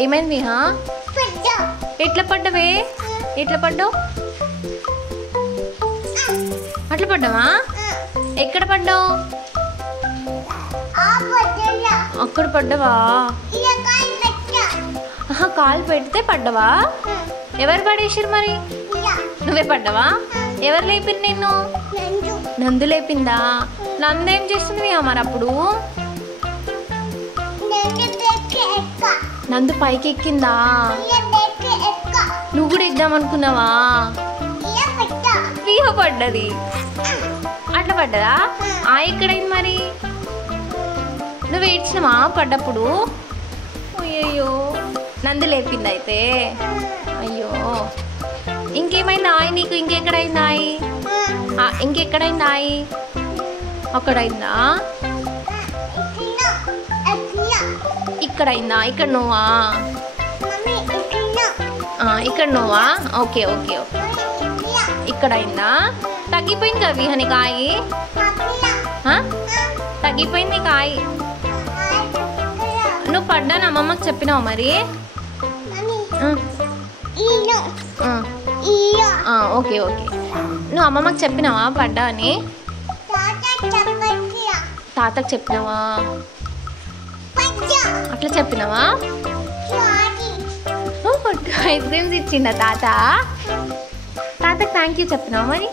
ఏమైంది హా ఎట్లా పడ్డవే ఎట్లా పడ్డావు అట్లా పడ్డావా ఎక్కడ పడ్డావు అక్కడ పడ్డావా కాలు పెడితే పడ్డావా ఎవరు పడేసారు మరి నువ్వే పడ్డావా ఎవరు లేపిరు నిన్ను నందు లేపిందా నందు ఏం చేస్తుంది మరి అప్పుడు నందు పైకి ఎక్కిందా నువ్వు కూడా ఎక్దాం అనుకున్నావా ప్రియ పడ్డది అట్లా పడ్డదా ఎక్కడైంది మరి నువ్వు ఏడ్చినవా పడ్డప్పుడు అయ్యో నందు లేపింది అయితే అయ్యో ఇంకేమైందా నీకు ఇంకెక్కడైందా ఇంకెక్కడైందా అక్కడైందా ఇక్కడైందా ఇక్కడ నువ్వా ఇక్కడ నువ్వా ఓకే ఓకే ఓకే ఇక్కడైందా తగ్గిపోయింది కదా విహాని కాయి తగ్గిపోయింది కాయి నువ్వు పడ్డాను అమ్మమ్మకి చెప్పినావు మరి ఓకే ఓకే నువ్వు అమ్మమ్మకి చెప్పినావా పడ్డా అని తాతకు చెప్పినావా అట్లా చెప్పినావా ఐస్ క్రీమ్స్ ఇచ్చిండా తాతకు థ్యాంక్ యూ చెప్పినావా మరి